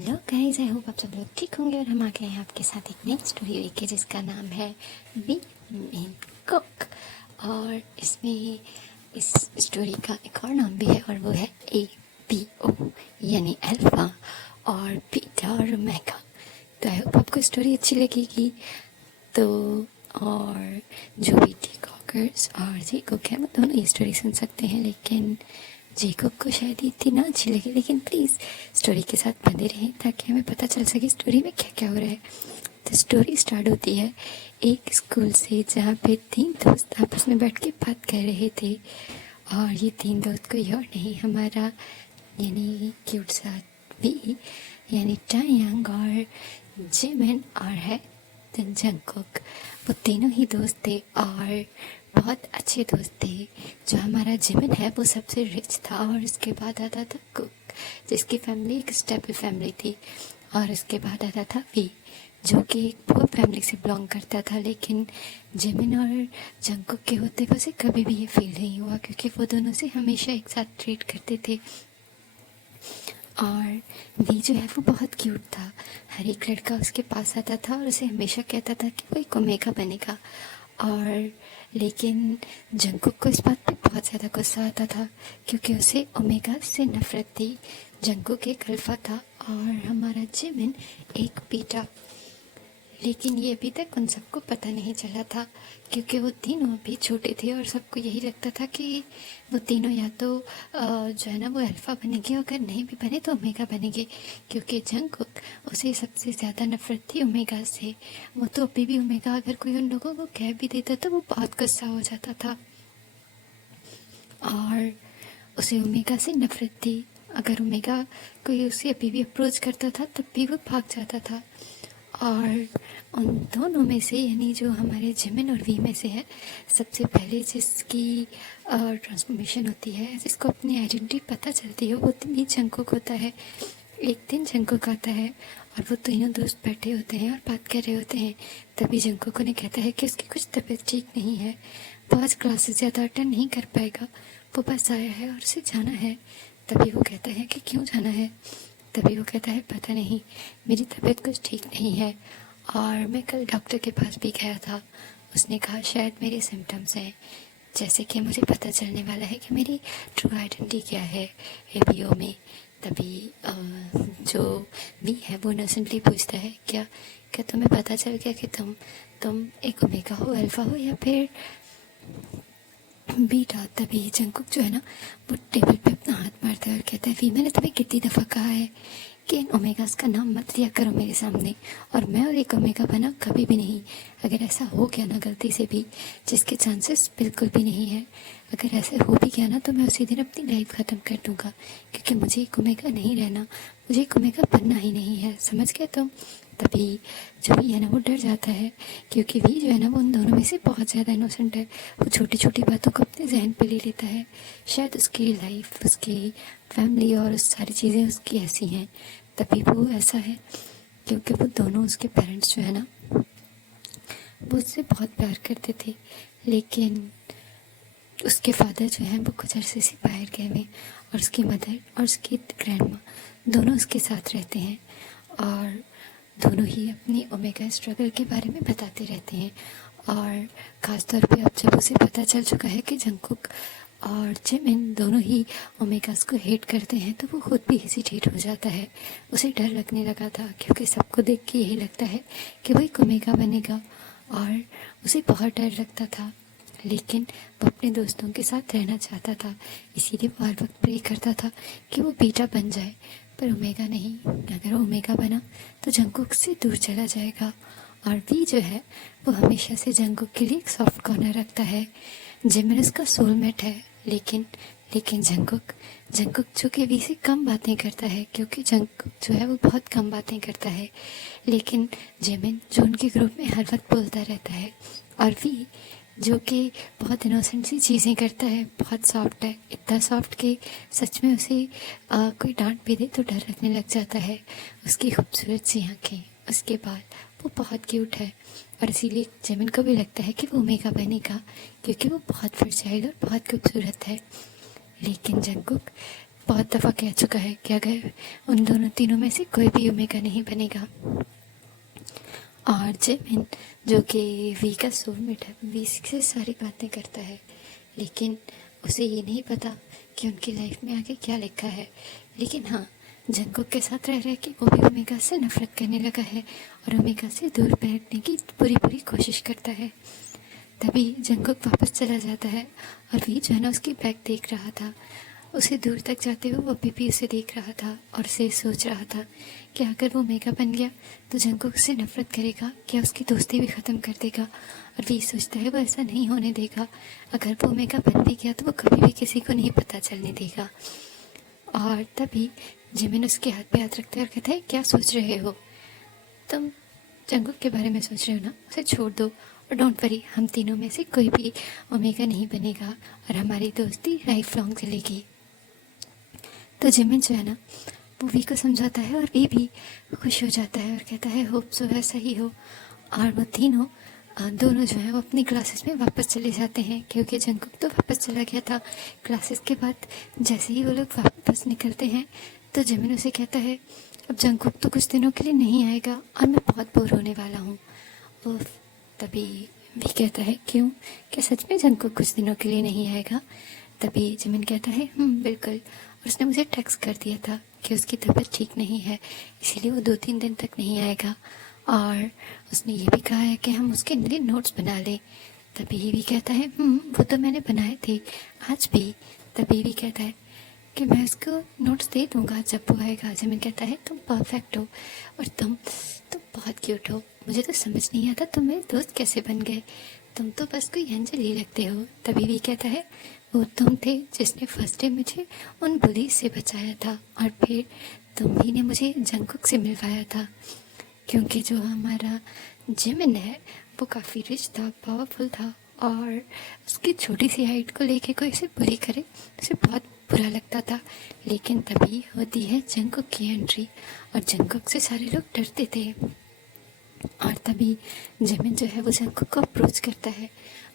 Hello guys, I hope आप सब लोग ठीक होंगे और हम आ गए हैं आपके साथ एक नई स्टोरी लेके जिसका नाम है बी मेन कुक। और इसमें इस स्टोरी का एक और नाम भी है और वो है APO यानी अल्फा और बीटा और ओमेगा। तो आई होप आपको स्टोरी अच्छी लगेगी। तो और जो भी टी कॉकर्स और जी कुक है वो दोनों ये स्टोरी सुन सकते हैं, लेकिन जेकब को शायद इतनी ना अच्छी लगी। लेकिन प्लीज़ स्टोरी के साथ बने रहें ताकि हमें पता चल सके स्टोरी में क्या क्या हो रहा है। तो स्टोरी स्टार्ट होती है एक स्कूल से जहाँ पे 3 दोस्त आपस में बैठ के बात कर रहे थे। और ये 3 दोस्त कोई और नहीं, हमारा यानी क्यूट सा भी यानी टायांग और जिमिन और है जंगकुक। वो तीनों ही दोस्त थे और बहुत अच्छे दोस्त थे। जो हमारा जिमिन है वो सबसे रिच था और उसके बाद आता था कुक जिसकी फैमिली एक स्टेबल फैमिली थी। और उसके बाद आता था वी जो कि एक पुअर फैमिली से बिलोंग करता था। लेकिन जिमिन और जंगकुक के होते हुए उसे कभी भी ये फील नहीं हुआ क्योंकि वो दोनों से हमेशा एक साथ ट्रीट करते थे। और वी जो है वो बहुत क्यूट था। हर एक लड़का उसके पास आता था और उसे हमेशा कहता था कि वो एक ओमेगा बनेगा। और लेकिन जंगकुक को इस बात पे बहुत ज़्यादा गुस्सा आता था क्योंकि उसे ओमेगा से नफरत थी। जंगकुक एक अल्फा था और हमारा जिमिन एक बीटा। लेकिन ये अभी तक उन सबको पता नहीं चला था क्योंकि वो तीनों अभी छोटे थे और सबको यही लगता था कि वो तीनों या तो जो है ना वो अल्फ़ा बनेंगे, अगर नहीं भी बने तो ओमेगा बनेंगे। क्योंकि जंगकुक उसे सबसे ज़्यादा नफरत थी ओमेगा से। वो तो अभी भी ओमेगा अगर कोई उन लोगों को कह भी देता तो वो बहुत गुस्सा हो जाता था और उसे ओमेगा से नफरत थी। अगर ओमेगा कोई उसे अभी भी अप्रोच करता था तब भी वो भाग जाता था। और उन दोनों में से यानी जो हमारे जिमिन और वी में से है सबसे पहले जिसकी ट्रांसफॉर्मेशन होती है, जिसको अपनी आइडेंटिटी पता चलती है, वो दिन ही जंगकुक होता है। एक दिन जंगकुक आता है और वो तीनों दोस्त बैठे होते हैं और बात कर रहे होते हैं। तभी जंगकुक उन्हें कहता है कि उसकी कुछ तबीयत ठीक नहीं है, वो आज क्लासेस ज़्यादा अटेंड नहीं कर पाएगा, वो बस आया है और उसे जाना है। तभी वो कहता है कि क्यों जाना है। तभी वो कहता है पता नहीं, मेरी तबीयत कुछ ठीक नहीं है और मैं कल डॉक्टर के पास भी गया था। उसने कहा शायद मेरे सिम्टम्स हैं, जैसे कि मुझे पता चलने वाला है कि मेरी ट्रू आइडेंटिटी क्या है APO में। तभी जो भी है वो इनोसेंटली पूछता है क्या क्या तुम्हें पता चल गया कि तुम एक ओमेगा हो, अल्फा हो या फिर बीटा। तभी जंगकुक जो है ना वो टेबल पे अपना हाथ मारता है और कहता है वी मैंने तुम्हें कितनी दफ़ा कहा है कि इन ओमेगास का नाम मत लिया करो मेरे सामने, और मैं और एक ओमेगा बना कभी भी नहीं। अगर ऐसा हो गया ना गलती से भी, जिसके चांसेस बिल्कुल भी नहीं है, अगर ऐसा हो भी गया ना तो मैं उसी दिन अपनी लाइफ ख़त्म कर दूँगा क्योंकि मुझे एक ओमेगा नहीं रहना, मुझे एक ओमेगा बनना ही नहीं है, समझ गए तुम। तभी जो भी है ना वो डर जाता है क्योंकि वी जो है ना वो उन दोनों में से बहुत ज़्यादा इनोसेंट है। वो छोटी छोटी बातों को अपने जहन पे ले लेता है। शायद उसकी लाइफ, उसकी फैमिली और उस सारी चीज़ें उसकी ऐसी हैं, तभी वो ऐसा है। क्योंकि वो दोनों उसके पेरेंट्स जो है ना वो उससे बहुत प्यार करते थे, लेकिन उसके फादर जो हैं वो कुछ अरसे से बाहर गए हुए और उसकी मदर और उसकी ग्रैंड माँ दोनों उसके साथ रहते हैं और दोनों ही अपनी ओमेगा स्ट्रगल के बारे में बताते रहते हैं। और ख़ास तौर पे अब जब उसे पता चल चुका है कि जंगकुक और जिमिन दोनों ही ओमेगास को हेट करते हैं तो वो खुद भी हेजिटेट हो जाता है। उसे डर लगने लगा था क्योंकि सबको देख के यही लगता है कि वो एक ओमेगा बनेगा और उसे बहुत डर लगता था। लेकिन वो अपने दोस्तों के साथ रहना चाहता था, इसीलिए वो हर वक्त प्रे करता था कि वो बीटा बन जाए, पर ओमेगा नहीं। अगर ओमेगा बना तो जंगकुक से दूर चला जाएगा। और वी जो है वो हमेशा से जंगकुक के लिए एक सॉफ्ट कॉर्नर रखता है। जिमिन उसका सोलमेट है, लेकिन जंगकुक जंगकुक जो कि वी से कम बातें करता है क्योंकि जंगकुक जो है वो बहुत कम बातें करता है। लेकिन जिमिन जो उनके ग्रुप में हर वक्त बोलता रहता है, और वी जो कि बहुत इनोसेंट सी चीज़ें करता है, बहुत सॉफ्ट है, इतना सॉफ्ट कि सच में उसे कोई डांट भी दे तो डर लगने लग जाता है। उसकी खूबसूरत सी आँखें, उसके बाल, वो बहुत क्यूट है और इसीलिए जिमिन को भी लगता है कि वो ओमेगा बनेगा क्योंकि वो बहुत फर्टाइल और बहुत खूबसूरत है। लेकिन जंगकुक बहुत दफ़ा कह चुका है कि अगर उन दोनों तीनों में से कोई भी ओमेगा नहीं बनेगा। और जिमिन जो कि वी का सोलमेट है, वी से सारी बातें करता है, लेकिन उसे ये नहीं पता कि उनकी लाइफ में आगे क्या लिखा है। लेकिन हाँ, जंगकुक के साथ रह रह के वो भी ओमेगा से नफरत करने लगा है और ओमेगा से दूर बैठने की पूरी कोशिश करता है। तभी जंगकुक वापस चला जाता है और वी जो है ना उसकी बैग देख रहा था। उसे दूर तक जाते हुए वो भी उसे देख रहा था और उसे सोच रहा था कि अगर वो ओमेगा बन गया तो जंगकुक उससे नफरत करेगा, क्या उसकी दोस्ती भी ख़त्म कर देगा। और वी सोचता है वो ऐसा नहीं होने देगा, अगर वो ओमेगा बन भी गया तो वो कभी भी किसी को नहीं पता चलने देगा। और तभी जिमिन उसके हाथ पे हाथ रखता है और कहता है, क्या सोच रहे हो तुम? जंगकुक के बारे में सोच रहे हो ना, उसे छोड़ दो और डोंट वरी, हम तीनों में से कोई भी ओमेगा नहीं बनेगा और हमारी दोस्ती लाइफ लॉन्ग चलेगी। तो जिमिन जो है ना वो वी को समझाता है और वी भी खुश हो जाता है और कहता है होप सो ऐसा ही हो। और वो तीनों दोनों जो है वो अपनी क्लासेस में वापस चले जाते हैं, क्योंकि जंगकुक तो वापस चला गया था क्लासेस के बाद। जैसे ही वो लोग वापस निकलते हैं तो जिमिन उसे कहता है, अब जंगकुक तो कुछ दिनों के लिए नहीं आएगा और मैं बहुत बोर होने वाला हूँ। और तभी वी कहता है, क्यों, क्या सच में जंगकुक कुछ दिनों के लिए नहीं आएगा? तभी जिमिन कहता है, बिल्कुल, और उसने मुझे टेक्स्ट कर दिया था कि उसकी तबीयत ठीक नहीं है, इसीलिए वो 2-3 दिन तक नहीं आएगा। और उसने ये भी कहा है कि हम उसके लिए नोट्स बना लें। तभी ये भी कहता है, वो तो मैंने बनाए थे आज भी। तभी भी कहता है कि मैं उसको नोट्स दे दूँगा जब वो आएगा। जिमिन कहता है, तुम परफेक्ट हो और तुम बहुत क्यूट हो, मुझे तो समझ नहीं आता तुम मेरे दोस्त कैसे बन गए, तुम तो बस कोई एंजल ही लगते हो। तभी भी कहता है, वो तुम थे जिसने फर्स्ट डे मुझे उन बुलीज से बचाया था और फिर तुम ही ने मुझे जंगकुक से मिलवाया था, क्योंकि जो हमारा जिमिन है वो काफ़ी रिच था, पावरफुल था और उसकी छोटी सी हाइट को लेके कोई उसे बुरी करे उसे बहुत बुरा लगता था। लेकिन तभी होती है जंगकुक की एंट्री और जंगकुक से सारे लोग डरते थे। और तभी जिमिन जो है वो जंगकुक को अप्रोच करता है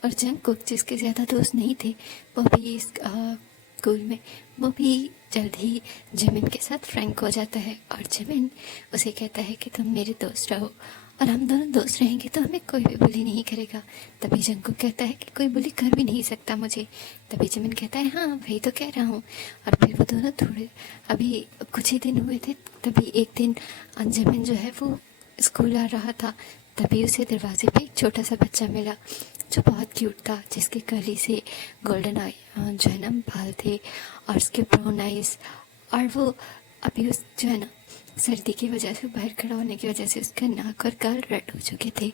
और जंगकुक जिसके ज़्यादा दोस्त नहीं थे वो भी इस स्कूल में वो भी जल्द ही जिमिन के साथ फ्रैंक हो जाता है। और जिमिन उसे कहता है कि तुम मेरे दोस्त रहो और हम दोनों दोस्त रहेंगे तो हमें कोई भी बुली नहीं करेगा। तभी जंगकुक कहता है कि कोई बुली कर भी नहीं सकता मुझे। तभी जिमिन कहता है, हाँ वही तो कह रहा हूँ। और फिर वो दोनों थोड़े अभी कुछ ही दिन हुए थे, तभी एक दिन जिमिन जो है वो स्कूल आ रहा था। तभी उसे दरवाजे पे एक छोटा सा बच्चा मिला जो बहुत क्यूट था, जिसके कर्ली से गोल्डन आई जो है ना बाल थे और उसके ब्राउन आइज। और वो अभी उस जो है ना सर्दी की वजह से बाहर खड़ा होने की वजह से उसका नाक और गाल रेड हो चुके थे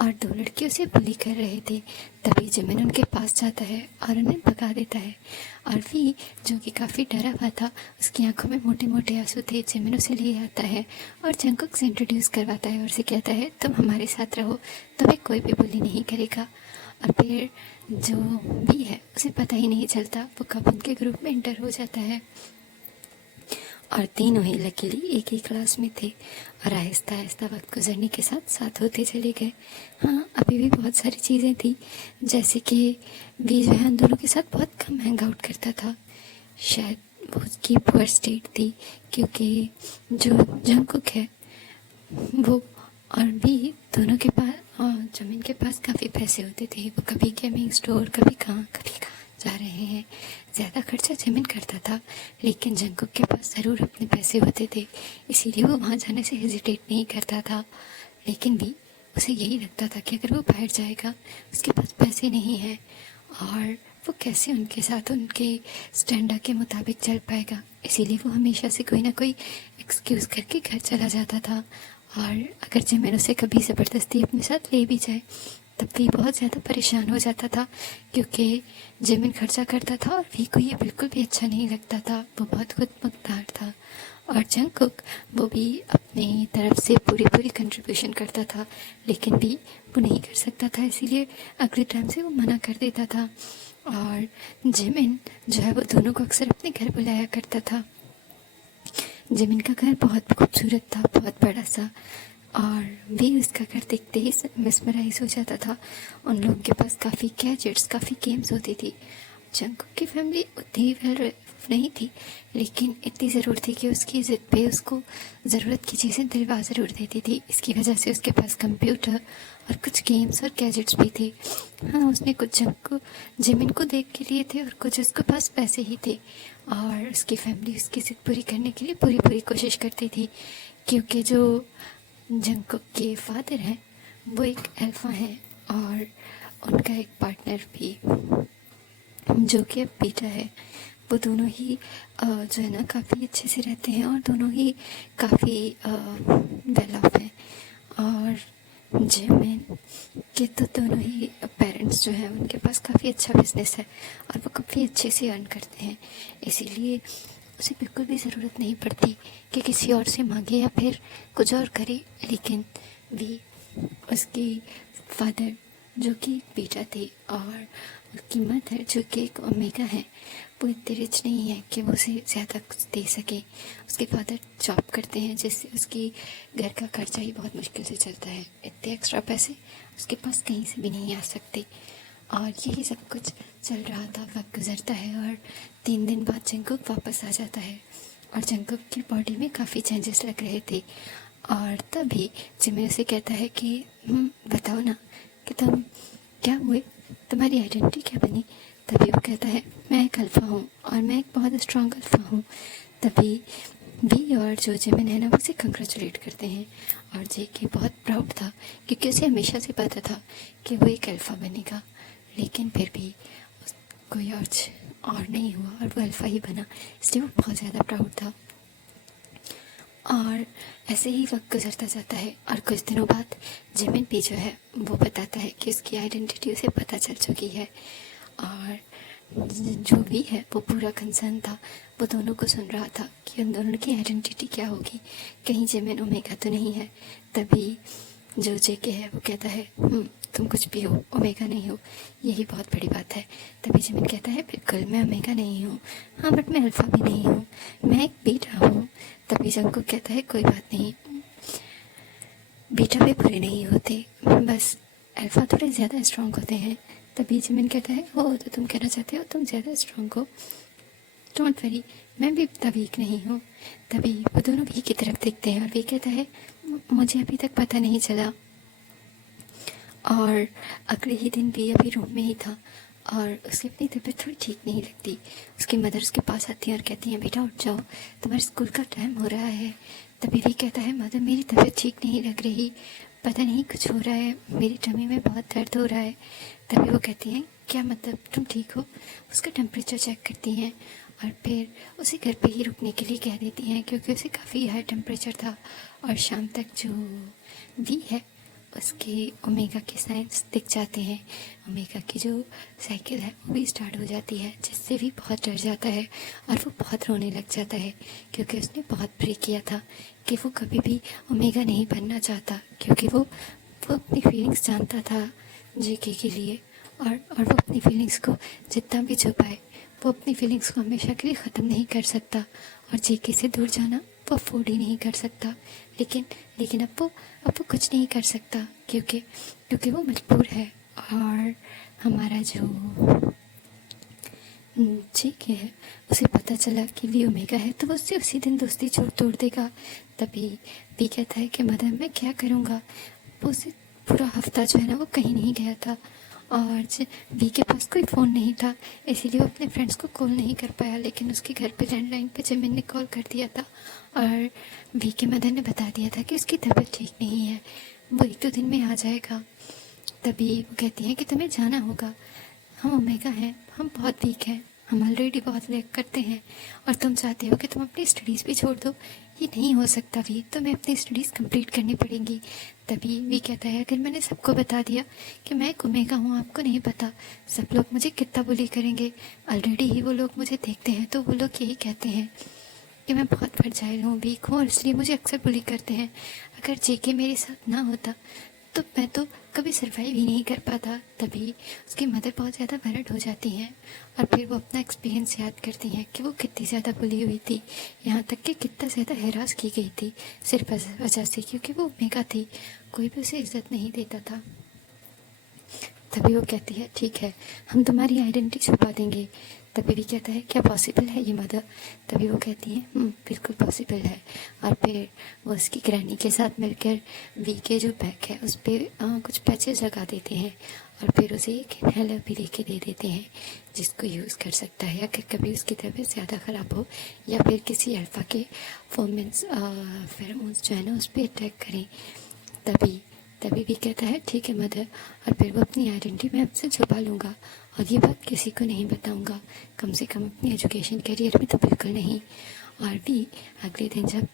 और 2 लड़के उसे बुली कर रहे थे। तभी जिमिन उनके पास जाता है और उन्हें भगा देता है। और वी जो कि काफ़ी डरा हुआ था, उसकी आंखों में मोटे मोटे आंसू थे, जिमिन उसे ले आता है और जंगकुक से इंट्रोड्यूस करवाता है और उसे कहता है, तुम हमारे साथ रहो, तुम्हें कोई भी बुली नहीं करेगा। और फिर जो वी है उसे पता ही नहीं चलता वो कब उनके ग्रुप में एंटर हो जाता है। और तीनों ही लकीली एक ही क्लास में थे और आहिस्ता आहिस्ता वक्त गुजरने के साथ साथ होते चले गए। हाँ, अभी भी बहुत सारी चीज़ें थी, जैसे कि वी जो है उन दोनों के साथ बहुत कम हैंग आउट करता था। शायद वो उसकी पुअर स्टेट थी, क्योंकि जो जंगकुक है वो और भी दोनों के पास जमीन के पास काफ़ी पैसे होते थे। वो कभी गेमिंग स्टोर, कभी कहाँ जा रहे हैं। ज़्यादा खर्चा जमीन करता था, लेकिन जंगकुक के पास ज़रूर अपने पैसे होते थे, इसीलिए वो वहाँ जाने से हेजिटेट नहीं करता था। लेकिन भी उसे यही लगता था कि अगर वो बाहर जाएगा उसके पास पैसे नहीं हैं और वो कैसे उनके साथ उनके स्टैंडर्ड के मुताबिक चल पाएगा। इसीलिए वो हमेशा से कोई ना कोई एक्सक्यूज़ करके घर चला जाता था। और अगर जिमिन उसे कभी ज़बरदस्ती अपने साथ ले भी जाए तब भी बहुत ज़्यादा परेशान हो जाता था, क्योंकि जिमिन खर्चा करता था और वी को ये बिल्कुल भी अच्छा नहीं लगता था। वो बहुत खुद मुख्तार था और जंगकुक वो भी अपनी तरफ से पूरी कंट्रीब्यूशन करता था, लेकिन भी वो नहीं कर सकता था, इसीलिए अगले टाइम से वो मना कर देता था। और जिमिन जो है वो दोनों को अक्सर अपने घर बुलाया करता था। जिमिन का घर बहुत खूबसूरत था, बहुत बड़ा सा, और वे उसका घर देखते ही मिसमराइज हो जाता था। उन लोगों के पास काफ़ी गैजेट्स, काफ़ी गेम्स होती थी। जंगकुक की फैमिली उतनी वेल खौफ नहीं थी, लेकिन इतनी ज़रूर थी कि उसकी ज़िद पे उसको ज़रूरत की चीज़ें दिलवा ज़रूर देती थी। इसकी वजह से उसके पास कंप्यूटर और कुछ गेम्स और गैजेट्स भी थे। हाँ, उसने कुछ जंक जिमिन को देख के लिए थे और कुछ उसके पास पैसे ही थे, और उसकी फैमिली उसकी ज़िद पूरी करने के लिए पूरी पूरी कोशिश करती थी, क्योंकि जो जंकुक के फादर हैं वो एक अल्फ़ा हैं, और उनका एक पार्टनर भी जो कि अब पीटर है। वो दोनों ही जो है ना काफ़ी अच्छे से रहते हैं, और दोनों ही काफ़ी वेल ऑफ हैं। और जिमिन के तो दोनों ही पेरेंट्स जो हैं उनके पास काफ़ी अच्छा बिजनेस है, और वो काफ़ी अच्छे से अर्न करते हैं, इसीलिए उसे बिल्कुल भी ज़रूरत नहीं पड़ती कि किसी और से मांगे या फिर कुछ और करे। लेकिन भी उसकी फादर जो कि पीटर थे, और उसकी मदर जो कि एक ओमेगा है, वो इतने रिच नहीं है कि वो उसे ज़्यादा कुछ दे सके। उसके फादर जॉब करते हैं, जिससे उसकी घर का खर्चा ही बहुत मुश्किल से चलता है। इतने एक्स्ट्रा पैसे उसके पास कहीं से भी नहीं आ सकते। और यही सब कुछ चल रहा था। वक्त गुजरता है और 3 दिन बाद जंकुक वापस आ जाता है, और जंकुक की बॉडी में काफ़ी चेंजेस लग रहे थे। और तभी जिमिन उसे कहता है कि बताओ ना कि तुम क्या हुए, तुम्हारी आइडेंटिटी क्या बनी। तभी वो कहता है मैं एक अल्फ़ा हूँ, और मैं एक बहुत स्ट्रॉन्ग अल्फ़ा हूँ। तभी बी और जो जिमिन है ना वो उसे कंग्रेचुलेट करते हैं, और जे के बहुत प्राउड था, क्योंकि उसे हमेशा से पता था कि वो एक अल्फ़ा बनेगा। लेकिन फिर भी कोई और नहीं हुआ, और वो अल्फ़ा ही बना, इसलिए वो बहुत ज़्यादा प्राउड था। और ऐसे ही वक्त गुजरता जाता है, और कुछ दिनों बाद जिमिन भी जो है वो बताता है कि उसकी आइडेंटिटी उसे पता चल चुकी है। और जो भी है वो पूरा कंसर्न था, वो दोनों को सुन रहा था कि उन दोनों की आइडेंटिटी क्या होगी, कहीं जिमिन ओमेगा तो नहीं है। तभी जो जेके है वो कहता है तुम कुछ भी हो, ओमेगा नहीं हो, यही बहुत बड़ी बात है। तभी जिमिन कहता है बिल्कुल मैं ओमेगा नहीं हूँ, हाँ बट मैं अल्फ़ा भी नहीं हूँ, मैं एक बीटा हूँ। तभी जंकुक कहता है कोई बात नहीं, बीटा भी बुरे नहीं होते, बस अल्फ़ा थोड़े ज़्यादा स्ट्रॉन्ग होते हैं। तभी जिमिन कहता है हो तो तुम कहना चाहते हो तुम ज़्यादा स्ट्रॉन्ग हो, डोंट वरी, मैं भी इतना वीक नहीं हूँ। तभी वो दोनों वी की तरफ देखते हैं, और वी कहता है मुझे अभी तक पता नहीं चला। और अगले ही दिन भी अभी रूम में ही था, और उसकी अपनी तबीयत थोड़ी ठीक नहीं लगती। उसकी मदर उसके पास आती हैं और कहती हैं बेटा उठ जाओ, तुम्हारे स्कूल का टाइम हो रहा है। तभी भी कहता है मदर मेरी तबीयत ठीक नहीं लग रही, पता नहीं कुछ हो रहा है, मेरी टमी में बहुत दर्द हो रहा है। तभी वो कहती हैं क्या मतलब तुम ठीक हो। उसका टेम्परेचर चेक करती हैं, और फिर उसे घर पे ही रुकने के लिए कह देती हैं, क्योंकि उसे काफ़ी हाई टेम्परेचर था। और शाम तक जो वी है उसके ओमेगा के साइंस दिख जाते हैं, ओमेगा की जो साइकिल है वो भी स्टार्ट हो जाती है, जिससे भी बहुत डर जाता है, और वो बहुत रोने लग जाता है, क्योंकि उसने बहुत प्रे किया था कि वो कभी भी ओमेगा नहीं बनना चाहता, क्योंकि वो अपनी फीलिंग्स जानता था जेके के लिए। और वो अपनी फीलिंग्स को जितना भी छुपाए, वो अपनी फीलिंग्स को हमेशा के लिए ख़त्म नहीं कर सकता, और जेके से दूर जाना वो अफोर्ड ही नहीं कर सकता। लेकिन अब वो कुछ नहीं कर सकता, क्योंकि वो मजबूर है। और हमारा जो जेके है उसे पता चला कि वी ओमेगा है, तो वो उससे उसी दिन दोस्ती तोड़ देगा। तभी वी कहता है कि मदर मैं क्या करूँगा। वो उसे पूरा हफ्ता जो है ना वो कहीं नहीं गया था, और वी के पास कोई फ़ोन नहीं था, इसीलिए वो अपने फ्रेंड्स को कॉल नहीं कर पाया। लेकिन उसके घर पे लैंडलाइन पे जिमिन ने कॉल कर दिया था, और वी के मदर ने बता दिया था कि उसकी तबीयत ठीक नहीं है, वो 1-2 दिन में आ जाएगा। तभी वो कहती है कि तुम्हें जाना होगा, हम ओमेगा हैं, हम बहुत वीक हैं, हम ऑलरेडी बहुत लैग करते हैं, और तुम चाहते हो कि तुम अपनी स्टडीज़ भी छोड़ दो। ये नहीं हो सकता वी, तुम्हें अपनी स्टडीज़ कंप्लीट करनी पड़ेंगी। तभी वी कहता है अगर मैंने सबको बता दिया कि मैं एक ओमेगा हूँ, आपको नहीं पता, सब लोग मुझे कितना बुली करेंगे। ऑलरेडी ही वो लोग मुझे देखते हैं तो वो लोग यही कहते हैं कि मैं बहुत फ्रजाइल हूँ, वीक हूँ, और इसलिए मुझे अक्सर बुली करते हैं। अगर जेके मेरे साथ ना होता तो मैं तो कभी सर्वाइव ही नहीं कर पाता। तभी उसकी मदर बहुत ज़्यादा वरिड हो जाती हैं, और फिर वो अपना एक्सपीरियंस याद करती हैं कि वो कितनी ज़्यादा बुली हुई थी, यहाँ तक कि कितना ज़्यादा हैरास की गई थी सिर्फ इस वजह से क्योंकि वो ओमेगा थी, कोई भी उसे इज्जत नहीं देता था। तभी वो कहती है ठीक है हम तुम्हारी आइडेंटिटी छुपा देंगे, तभी भी कहता है क्या पॉसिबल है ये मदर? तभी वो कहती है बिल्कुल पॉसिबल है। और फिर वो उसकी ग्रैनी के साथ मिलकर वी के जो बैग है उस पर कुछ पैचेस लगा देते हैं और फिर उसे एक इनहेलर भी लेके दे देते हैं जिसको यूज़ कर सकता है अगर कभी उसकी तबीयत ज़्यादा ख़राब हो या फिर किसी अल्फ़ा के फेरोमोन्स जो है ना उस पर अटैक करें। तभी तभी भी कहता है ठीक है मदर, और फिर वो अपनी आइडेंटिटी मैं आपसे छुपा लूँगा और ये बात किसी को नहीं बताऊँगा, कम से कम अपनी एजुकेशन करियर में तो बिल्कुल नहीं। और भी अगले दिन जब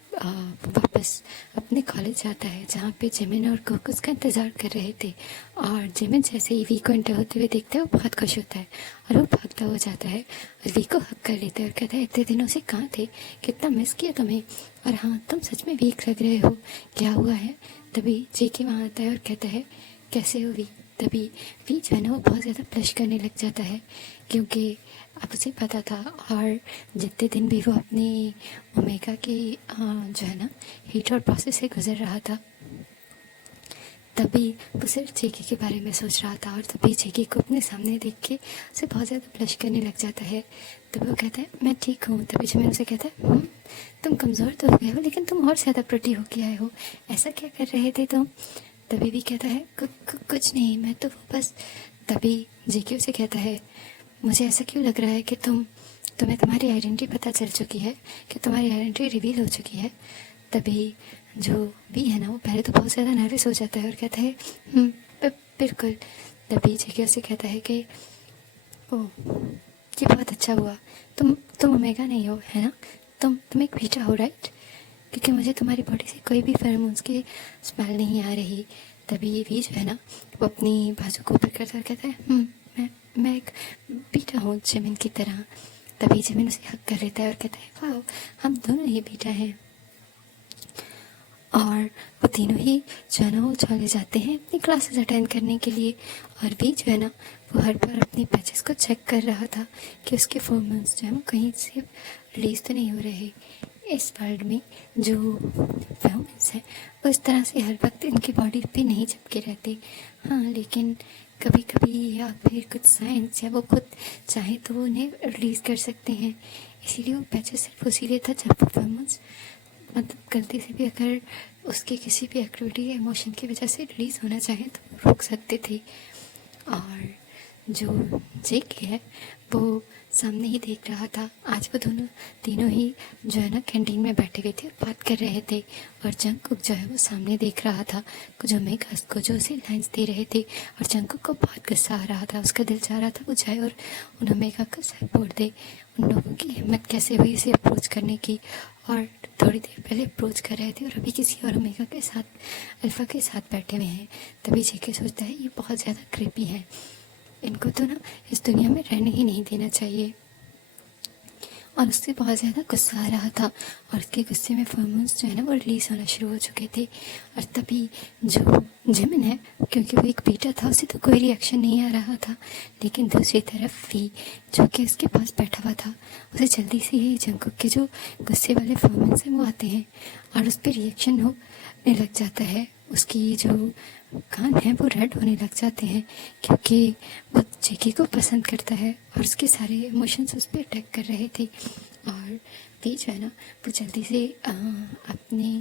वापस अपने कॉलेज जाता है जहाँ पे जिमिन और कोक उसका इंतज़ार कर रहे थे, और जिमिन जैसे ही वी को एंटर होते हुए देखता है वो बहुत खुश होता है और वो भागता हो जाता है और वी को हक कर लेता है और कहता है इतने दिनों से कहाँ थे, कितना मिस किया तुम्हें, और हाँ तुम सच में वीक लग रहे हो, क्या हुआ है? तभी जेके वहाँ आता है और कहता है कैसे हो वी? तभी वी जो है ना वो बहुत ज़्यादा ब्लश करने लग जाता है क्योंकि अब उसे पता था, और जितने दिन भी वो अपने ओमेगा के जो है ना हीट और प्रोसेस से गुजर रहा था तभी वो सिर्फ जेके के बारे में सोच रहा था, और तभी जेके को अपने सामने देख के उसे बहुत ज़्यादा ब्लश करने लग जाता है। तभी वो कहता है मैं ठीक हूँ। तभी जिमिन उसे कहता है तुम कमज़ोर तो हो गए हो लेकिन तुम और ज़्यादा प्रिटी होके आए हो, ऐसा क्या कर रहे थे तुम? तभी भी कहता है कुछ नहीं, मैं तो वो बस। तभी जेके उसे कहता है मुझे ऐसा क्यों लग रहा है कि तुम्हें तुम्हारी आइडेंटिटी पता चल चुकी है, कि तुम्हारी आइडेंटिटी रिवील हो चुकी है। तभी जो भी है ना वो पहले तो बहुत ज़्यादा नर्वस हो जाता है और कहता है बिल्कुल। तभी जेके उसे कहता है कि ओह ये बहुत अच्छा हुआ, तुम ओमेगा नहीं हो है ना, तुम एक बीटा हो राइट, क्योंकि मुझे तुम्हारी बॉडी से कोई भी फेरोमोन्स की स्मेल नहीं आ रही। तभी भी जो है ना वो अपनी बाजू को ऊपर करता कहता है मैं एक बीटा हूँ जिमिन की तरह। तभी जिमिन उसे हक कर लेता है और कहता है वाह हम दोनों ही बीटा हैं। और वो तीनों ही जो है ना वो चले जाते हैं अपनी क्लासेस अटेंड करने के लिए, और भी जो है ना वो हर बार अपनी पैचेस को चेक कर रहा था कि उसके फॉर्मन्स जो है वो कहीं से रिलीज तो नहीं हो रहे। इस वर्ल्ड में जो फेरोमोन्स हैं वो इस तरह से हर वक्त इनकी बॉडी पे नहीं चिपके रहते, हाँ लेकिन कभी कभी या फिर कुछ साइंस या वो खुद चाहे तो वो उन्हें रिलीज़ कर सकते हैं। इसीलिए वो पैचेस सिर्फ उसीलिए था जब वो फेरोमोन्स मतलब गलती से भी अगर उसके किसी भी एक्टिविटी या इमोशन की वजह से रिलीज़ होना चाहे तो रोक सकते थे। और जो जेके है वो सामने ही देख रहा था, आज वो दोनों तीनों ही जो है ना कैंटीन में बैठे हुए थे और बात कर रहे थे, और जंगकुक जो है वो सामने देख रहा था कुछ ओमेगा को जो उसे लाइन्स दे रहे थे, और जंगकुक को बहुत गुस्सा आ रहा था, उसका दिल चाह रहा था वो जाए और उन ओमेगा का सर फोड़ दे। उन लोगों की हिम्मत कैसे हुई इसे अप्रोच करने की, और थोड़ी देर पहले अप्रोच कर रहे थे और अभी किसी और ओमेगा के साथ अल्फ़ा के साथ बैठे हुए हैं। तभी जेके सोचता है ये बहुत ज़्यादा क्रीपी है, इनको तो ना इस दुनिया में रहने ही नहीं देना चाहिए। और उससे बहुत ज़्यादा गुस्सा आ रहा था, और उसके गुस्से में फेरोमोन्स जो है ना वो रिलीज़ होना शुरू हो चुके थे। और तभी जो जिमिन है क्योंकि वो एक बीटा था उसे तो कोई रिएक्शन नहीं आ रहा था, लेकिन दूसरी तरफ वी जो कि उसके पास बैठा हुआ था उसे जल्दी से ही जंगकुक के जो गुस्से वाले फेरोमोन्स हैं वो आते हैं और उस पर रिएक्शन होने लग जाता है। उसकी जो कान है वो रेड होने लग जाते हैं क्योंकि वो जेके को पसंद करता है और उसके सारे इमोशंस उस पर अटैक कर रहे थे। और वी जो है ना वो जल्दी से अपने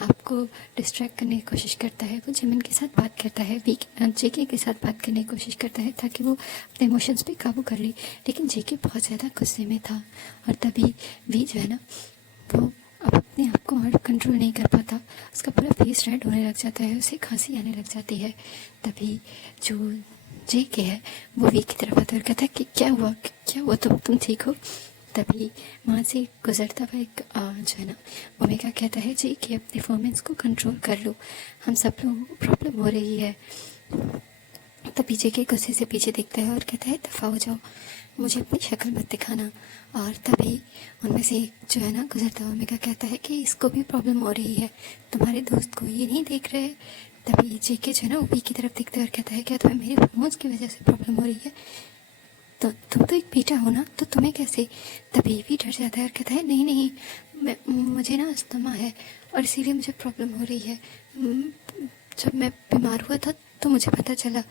आप को डिस्ट्रैक्ट करने की कोशिश करता है, वो जिमिन के साथ बात करता है, वी जेके के साथ बात करने की कोशिश करता है ताकि वो अपने इमोशंस पे काबू कर ले, लेकिन जेके बहुत ज़्यादा गुस्से में था। और तभी वी जो है ना वो अब अपने आप को और कंट्रोल नहीं कर पाता, उसका पूरा फेस रेड होने लग जाता है, उसे खांसी आने लग जाती है। तभी जो जेके है वो वी की तरफ आता है और कहता है कि क्या हुआ तुम ठीक हो? तभी वहाँ से गुजरता हुआ एक जो है ना ओमेगा कहता है जी कि अपने परफॉर्मेंस को कंट्रोल कर लो, हम सब लोगों को प्रॉब्लम हो रही है। तभी जेके गुस्से से पीछे देखता है और कहता है दफ़ा हो जाओ, मुझे अपनी शक्ल मत दिखाना। और तभी उनमें से एक जो है ना गुजरता हुआ ओमेगा कहता है कि इसको भी प्रॉब्लम हो रही है, तुम्हारे दोस्त को ये नहीं देख रहे। तभी जेके जो है ना वी की तरफ देखता है और कहता है क्या तुम्हें मेरे हार्मोन्स की वजह से प्रॉब्लम हो रही है? तो तुम तो एक बीटा हो ना, तो तुम्हें कैसे? तभी भी डर जाता है और कहता है नहीं मुझे ना अस्थमा है और इसीलिए मुझे प्रॉब्लम हो रही है। जब मैं बीमार हुआ था तो मुझे पता चला,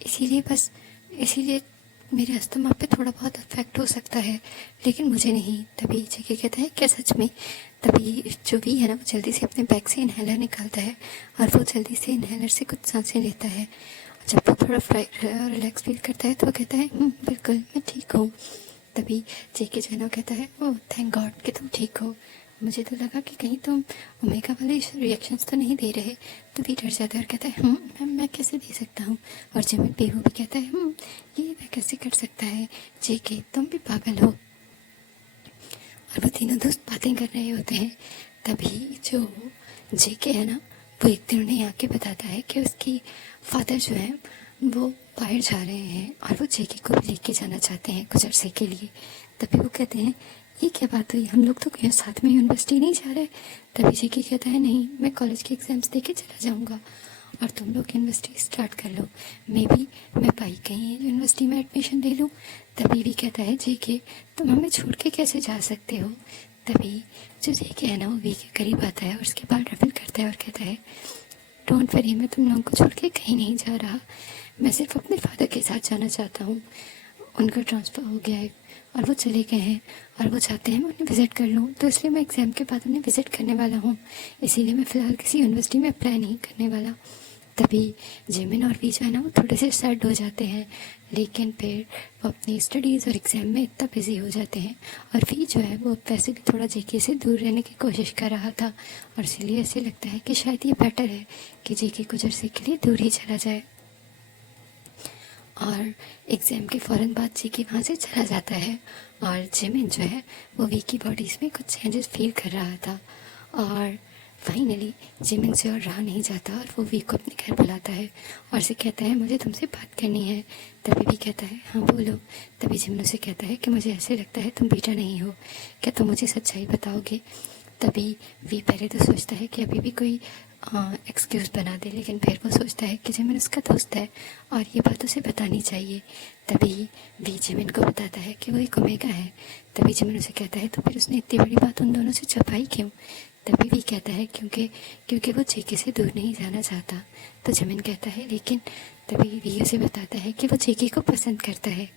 इसीलिए मेरे अस्थमा पे थोड़ा बहुत इफेक्ट हो सकता है, लेकिन मुझे नहीं। तभी जेके कहता है क्या सच में? तभी जो भी है ना, वो जल्दी से अपने बैग से इन्हेलर निकालता है और वो जल्दी से इन्हेलर से कुछ सांसें लेता है। जब वो थोड़ा रिलैक्स फील करता है तो वो कहता है बिल्कुल मैं ठीक हूँ। तभी जेके जो है ना कहता है ओह थैंक गॉड कि तुम ठीक हो, मुझे तो लगा कि कहीं तुम ओमेगा वाले रिएक्शंस तो नहीं दे रहे। तभी डर जाता है और कहता है मैं कैसे दे सकता हूँ। और जिमिन बेहू भी कहता है ये मैं कैसे कर सकता है, जेके तुम भी पागल हो। और वो तीनों दोस्त बातें कर रहे होते हैं। तभी जो जेके है ना, वो एक दिन उन्हें आके बताता है कि उसकी फादर जो है वो बाहर जा रहे हैं और वो जेके को भी लेके जाना चाहते हैं कुछ अरसे के लिए। तभी वो कहते हैं ये क्या बात हुई, हम लोग तो कहीं साथ में यूनिवर्सिटी नहीं जा रहे। तभी जेके कहता है नहीं, मैं कॉलेज के एग्ज़ाम्स दे के चला जाऊँगा और तुम लोग यूनिवर्सिटी स्टार्ट कर लो, मे बी मैं पाई कहीं यूनिवर्सिटी में एडमिशन ले लूँ। तभी भी कहता है जेके तुम हमें छोड़ के कैसे जा सकते हो। तभी जो जेके है ना, वो वी के करीब आता है और उसके बाल रफल करता है और कहता है डोंट वरी, मैं तुम लोगों को छोड़ के कहीं नहीं जा रहा, मैं सिर्फ अपने फादर के साथ जाना चाहता हूँ। उनका ट्रांसफ़र हो गया है और वो चले गए हैं और वो चाहते हैं मैं उन्हें विज़िट कर लूँ, तो इसलिए मैं एग्ज़ाम के बाद उन्हें विज़िट करने वाला हूँ। इसीलिए मैं फ़िलहाल किसी यूनिवर्सिटी में अप्लाई नहीं करने वाला। तभी जिमिन और वी जो है ना, वो थोड़े से सैड हो जाते हैं, लेकिन फिर वो अपनी स्टडीज़ और एग्ज़ाम में इतना बिजी हो जाते हैं। और वी जो है वो वैसे भी थोड़ा जेके से दूर रहने की कोशिश कर रहा था और इसीलिए ऐसे लगता है कि शायद ये बेटर है कि जेके कुछ अरसे के लिए दूर ही चला जाए। और एग्ज़ाम के फ़ौरन बाद जेके वहाँ से चला जाता है और जिमिन जो है वो वी की बॉडीज़ में कुछ चेंजेस फील कर रहा था। और फाइनली जिमिन से और रहा नहीं जाता और वो वी को अपने घर बुलाता है और उसे कहता है मुझे तुमसे बात करनी है। तभी भी कहता है हाँ बोलो। तभी जिमिन उसे कहता है कि मुझे ऐसे लगता है तुम बेटा नहीं हो, क्या तुम मुझे सच्चाई बताओगे। तभी वी पहले तो सोचता है कि अभी भी कोई एक्सक्यूज़ बना दे, लेकिन फिर वो सोचता है कि जिमिन उसका दोस्त है और ये बात उसे बतानी चाहिए। तभी वी जिमिन को बताता है कि वो एक ओमेगा है। तभी जिमिन उसे कहता है तो फिर उसने इतनी बड़ी बात उन दोनों से छुपाई क्यों। तभी भी कहता है क्योंकि वो जेके से दूर नहीं जाना चाहता। तो जिमिन कहता है लेकिन, तभी वी उसे बताता है कि वो जेके को पसंद करता है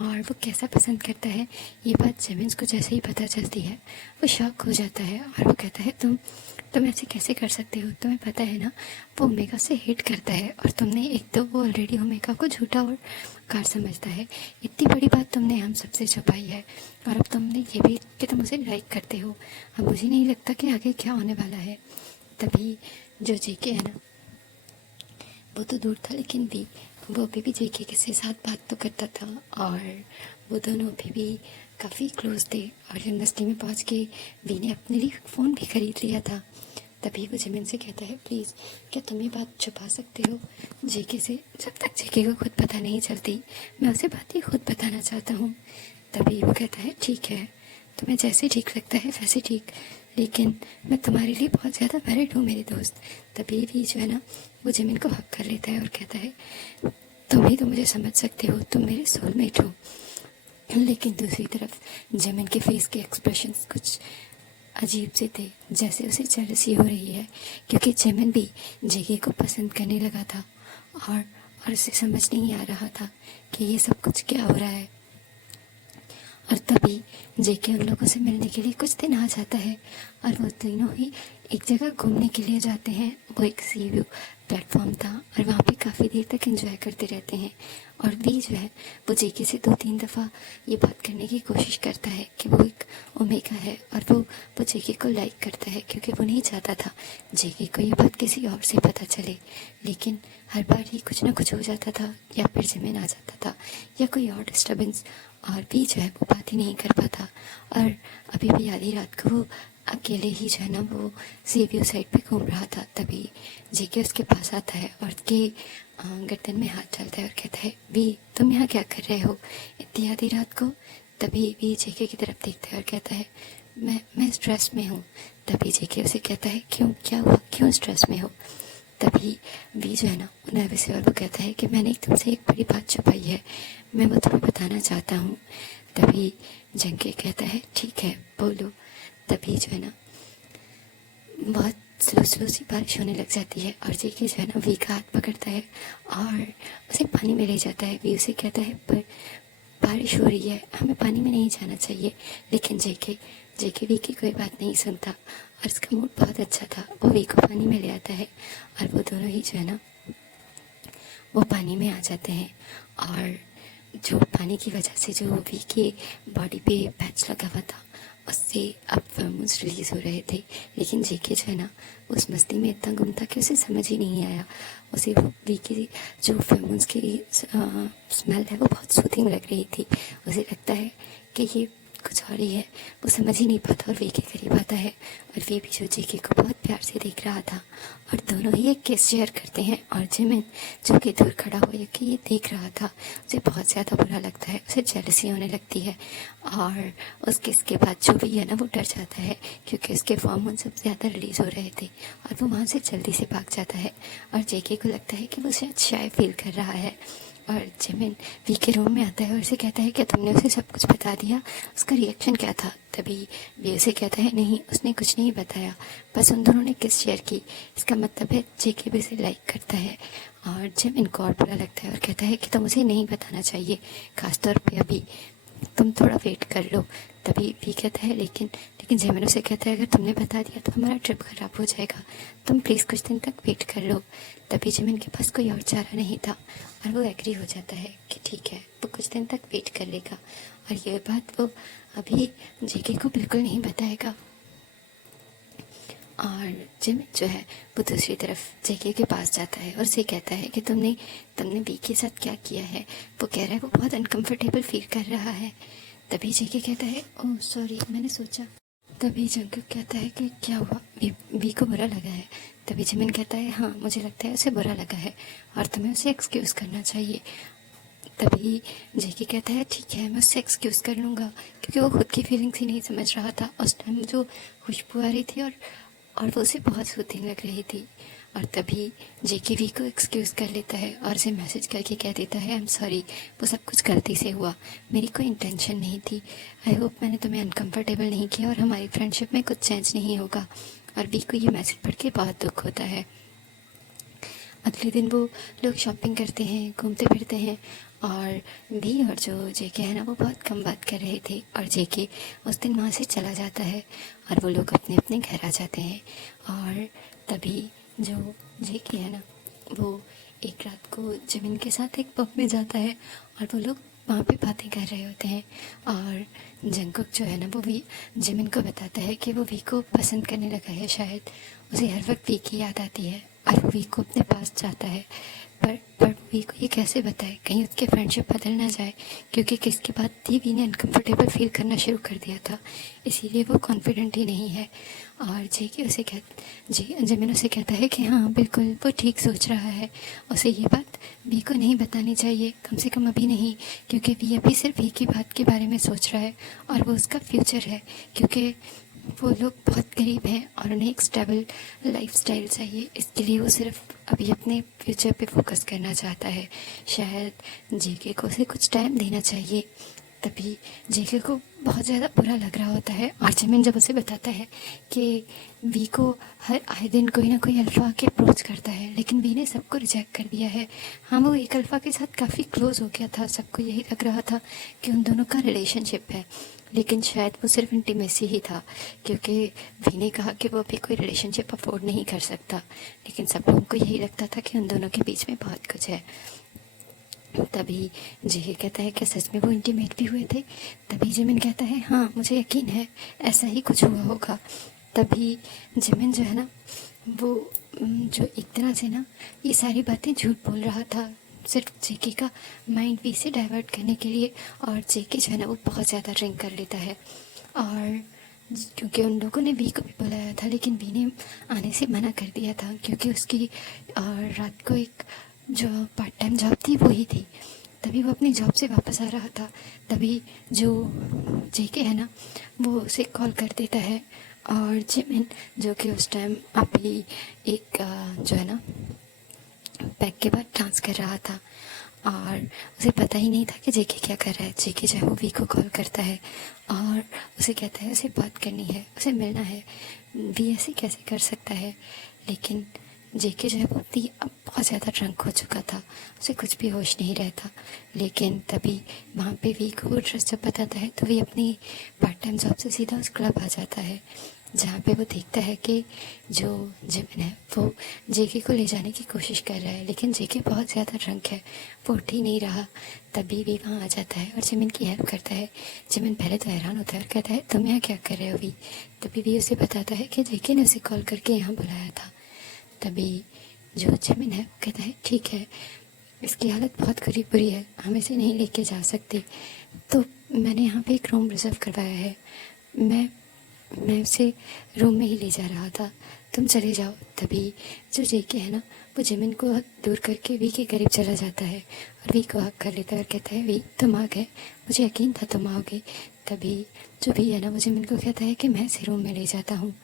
और वो कैसा पसंद करता है ये बात जिमिन को जैसे ही पता चलती है वो शॉक हो जाता है और वो कहता है तुम ऐसे कैसे कर सकते हो, तुम्हें पता है ना वो ओमेगा से हेट करता है और तुमने एक तो वो ऑलरेडी ओमेगा को झूठा और कार समझता है, इतनी बड़ी बात तुमने हम सबसे छुपाई है और अब तुमने ये भी कि तुम उसे लाइक करते हो। अब मुझे नहीं लगता कि आगे क्या होने वाला है। तभी जो जेके है ना, वो तो दूर था लेकिन वो अभी भी जेके के साथ बात तो करता था और वो दोनों अभी भी काफ़ी क्लोज थे। और यूनिवर्सिटी में पहुंच के वी ने अपने लिए फ़ोन भी ख़रीद लिया था। तभी वो जिमिन से कहता है प्लीज़ क्या तुम ये बात छुपा सकते हो जेके से, जब तक जेके को खुद पता नहीं चलती मैं उसे बातें खुद बताना चाहता हूँ। तभी वो कहता है ठीक है, तुम्हें जैसे ठीक लगता है वैसे ठीक, लेकिन मैं तुम्हारे लिए बहुत ज़्यादा मैरिड हूँ मेरे दोस्त। तभी भी जो है ना, वो जिमिन को हक कर लेता है और कहता है तुम ही तो मुझे समझ सकते हो, तुम मेरे सोलमेट हो। लेकिन दूसरी तरफ जिमिन के फेस के एक्सप्रेशंस कुछ अजीब से थे, जैसे उसे जेलसी हो रही है, क्योंकि जिमिन भी जेके को पसंद करने लगा था और उसे समझ नहीं आ रहा था कि ये सब कुछ क्या हो रहा है। और तभी जेके उन लोगों से मिलने के लिए कुछ दिन आ जाता है और वो तीनों ही एक जगह घूमने के लिए जाते हैं। वो एक सी व्यू प्लेटफॉर्म था और वहाँ पे काफ़ी देर तक एंजॉय करते रहते हैं। और वी जो है वो जेके से 2-3 दफ़ा ये बात करने की कोशिश करता है कि वो एक ओमेगा है और वो जेके को लाइक करता है, क्योंकि वो नहीं चाहता था जेके को ये बात किसी और से पता चले। लेकिन हर बार ही कुछ ना कुछ हो जाता था, या फिर जिमिन आ जाता था या कोई और डिस्टर्बेंस, और भी जो है वो बात ही नहीं कर पाता। और अभी भी आधी रात को वो अकेले ही जो है ना वो सी व्यू साइड पे घूम रहा था। तभी जेके उसके पास आता है और के गर्दन में हाथ डालता है और कहता है वी तुम यहाँ क्या कर रहे हो इतनी आधी रात को। तभी वी जेके की तरफ देखता है और कहता है मैं स्ट्रेस में हूँ। तभी जेके उसे कहता है क्यों, क्या हुआ, क्यों स्ट्रेस में हो। तभी वी जो है ना नर्वस है और वो कहता है कि मैंने तुमसे एक बड़ी बात छुपाई है, मैं वो तुम्हें बताना चाहता हूँ। तभी जेके कहता है ठीक है बोलो। तभी जो है ना बहुत स्लो सी बारिश होने लग जाती है और जेके जो है ना वी का हाथ पकड़ता है और उसे पानी में ले जाता है। वी उसे कहता है पर बारिश हो रही है, हमें पानी में नहीं जाना चाहिए। लेकिन जेके वी की कोई बात नहीं सुनता और उसका मूड बहुत अच्छा था। वो वी को पानी में ले आता है और वो दोनों ही जो है ना वो पानी में आ जाते हैं। और जो पानी की वजह से जो वी के बॉडी पे पैच लगा हुआ था उससे अब फेरोमोन्स रिलीज हो रहे थे। लेकिन जेके जो है ना उस मस्ती में इतना गुम था कि उसे समझ ही नहीं आया। उसे वो वी की जो फेरोमोन्स की स्मेल है वो बहुत सूथिंग लग रही थी। उसे लगता है कि ये कुछ और ही है, वो समझ ही नहीं पाता और वे के करीब आता है और वे भी जो जेके को बहुत प्यार से देख रहा था और दोनों ही एक किस शेयर करते हैं। और जिमिन जो कि दूर खड़ा हुआ कि ये देख रहा था, उसे बहुत ज़्यादा बुरा लगता है, उसे जेलसी होने लगती है। और उस किस के बाद जो भी है ना वो डर जाता है क्योंकि उसके हार्मोन सब ज़्यादा रिलीज़ हो रहे थे और वो वहाँ से जल्दी से भाग जाता है। और जेके को लगता है कि वो शायद शाय फील कर रहा है। और जिमिन वी के रूम में आता है और उसे कहता है कि तुमने उसे सब कुछ बता दिया, उसका रिएक्शन क्या था। तभी वी उसे कहता है नहीं, उसने कुछ नहीं बताया, बस उन दोनों ने किस शेयर की। इसका मतलब है जेके भी उसे लाइक करता है। और जिमिन को और बुरा लगता है और कहता है कि तुम उसे नहीं बताना चाहिए, खासतौर पे अभी, तुम थोड़ा वेट कर लो। तभी वी कहता है लेकिन जिमिन उसे कहता है अगर तुमने बता दिया तो हमारा ट्रिप ख़राब हो जाएगा, तुम प्लीज़ कुछ दिन तक वेट कर लो। तभी जिमिन के पास कोई और चारा नहीं था और वो एग्री हो जाता है कि ठीक है, वो कुछ दिन तक वेट कर लेगा और ये बात वो अभी जेके को बिल्कुल नहीं बताएगा। और जिमिन जो है वो दूसरी तरफ जेके के पास जाता है और उसे कहता है कि तुमने वी के साथ क्या किया है। वो कह रहा है वो बहुत अनकंफर्टेबल फील कर रहा है। तभी जेके कहता है ओह सॉरी, मैंने सोचा। तभी जंकुक कहता है कि क्या हुआ, वी को बुरा लगा है। तभी जिमिन कहता है हाँ, मुझे लगता है उसे बुरा लगा है और तुम्हें उसे एक्सक्यूज़ करना चाहिए। तभी जेके कहता है ठीक है, मैं उससे एक्सक्यूज़ कर लूँगा क्योंकि वो खुद की फीलिंग्स ही नहीं समझ रहा था। उस टाइम जो खुशबू आ रही थी और वो उसे बहुत सूथिंग लग रही थी। और तभी जेके वी को एक्सक्यूज़ कर लेता है और उसे मैसेज करके कह देता है आई एम सॉरी, वो सब कुछ गलती से हुआ, मेरी कोई इंटेंशन नहीं थी। आई होप मैंने तुम्हें अनकंफर्टेबल नहीं किया और हमारी फ्रेंडशिप में कुछ चेंज नहीं होगा। और वी को ये मैसेज पढ़ के बहुत दुख होता है। अगले दिन वो लोग शॉपिंग करते हैं, घूमते फिरते हैं और वी और जो जेके है ना वो बहुत कम बात कर रहे थे और जेके उस दिन वहाँ से चला जाता है और वो लोग अपने अपने घर आ जाते हैं। और तभी जो जेके है ना वो एक रात को जिमिन के साथ एक पब में जाता है और वो लोग वहाँ पे बातें कर रहे होते हैं। और जंकुक जो है ना वो भी जिमिन को बताता है कि वो वी को पसंद करने लगा है, शायद उसे हर वक्त वी की याद आती है और वो वी को अपने पास चाहता है। पर वी को ये कैसे बताए, कहीं उसकी फ्रेंडशिप बदल ना जाए क्योंकि किसके बाद ही वी ने अनकम्फर्टेबल फील करना शुरू कर दिया था, इसीलिए वो कॉन्फिडेंट ही नहीं है। और जिमिन उसे कहता है कि हाँ बिल्कुल वो ठीक सोच रहा है, उसे ये बात वी को नहीं बतानी चाहिए, कम से कम अभी नहीं, क्योंकि वी अभी सिर्फ वी की बात के बारे में सोच रहा है और वो उसका फ्यूचर है, क्योंकि वो लोग बहुत गरीब हैं और उन्हें एक स्टेबल लाइफस्टाइल चाहिए। इसके लिए वो सिर्फ अभी अपने फ्यूचर पे फोकस करना चाहता है। शायद जेके को उसे कुछ टाइम देना चाहिए। तभी जेके को बहुत ज़्यादा बुरा लग रहा होता है और जिमिन जब उसे बताता है कि वी को हर आए दिन कोई ना कोई अल्फ़ा के अप्रोच करता है लेकिन वी ने सबको रिजेक्ट कर दिया है। हाँ, वो एक अल्फ़ा के साथ काफ़ी क्लोज हो गया था, सबको यही लग रहा था कि उन दोनों का रिलेशनशिप है, लेकिन शायद वो सिर्फ इंटीमेसी ही था क्योंकि वी ने कहा कि वो अभी कोई रिलेशनशिप अफोर्ड नहीं कर सकता, लेकिन सब लोगों को यही लगता था कि उन दोनों के बीच में बहुत कुछ है। तभी जेके कहता है कि सच में वो इंटीमेट भी हुए थे। तभी जिमिन कहता है हाँ मुझे यकीन है ऐसा ही कुछ हुआ होगा। तभी जिमिन जो है ना वो जो एक तरह से ना ये सारी बातें झूठ बोल रहा था सिर्फ जेके का माइंड वी से डाइवर्ट करने के लिए। और जेके जो है ना वो बहुत ज़्यादा ड्रिंक कर लेता है और क्योंकि उन लोगों ने वी को भी बुलाया था लेकिन वी ने आने से मना कर दिया था क्योंकि उसकी रात को एक जो पार्ट टाइम जॉब थी वो ही थी। तभी वो अपनी जॉब से वापस आ रहा था। तभी जो जेके है ना वो उसे कॉल कर देता है और जिमिन जो कि उस टाइम अभी एक जो है ना पैक के बाद डांस कर रहा था और उसे पता ही नहीं था कि जेके क्या कर रहा है। जेके जो है वो वी को कॉल करता है और उसे कहता है उसे बात करनी है, उसे मिलना है। वी ऐसे कैसे कर सकता है, लेकिन जेके जो है वो अपनी अब बहुत ज़्यादा ड्रंक हो चुका था, उसे कुछ भी होश नहीं रहता। लेकिन तभी वहाँ पे वी को एड्रेस जब बताता है तो वी अपनी पार्ट टाइम जॉब से सीधा उस क्लब आ जाता है, जहाँ पे वो देखता है कि जो जिमिन है वो जेके को ले जाने की कोशिश कर रहा है, लेकिन जेके बहुत ज़्यादा ड्रंक है, वो उठ ही नहीं रहा। तभी भी वहाँ आ जाता है और जिमिन की हेल्प करता है। जिमिन पहले तो हैरान होता है और कहता है तुम यहाँ क्या कर रहे हो वी। तभी भी उसे बताता है कि जेके ने उसे कॉल करके यहाँ बुलाया था। तभी जो जिमिन है वो कहता है ठीक है, इसकी हालत बहुत बुरी है, हम इसे नहीं लेके जा सकते, तो मैंने यहाँ पे एक रूम रिजर्व करवाया है, मैं उसे रूम में ही ले जा रहा था, तुम चले जाओ। तभी जो जेके है ना वो जिमिन को दूर करके वी के करीब चला जाता है और वी को हक कर लेता है और कहता है वी तुम आ गए, मुझे यकीन था तुम आओगे। तभी जो वी है ना वो जिमिन को कहता है कि मैं इसे रूम में ले जाता हूँ,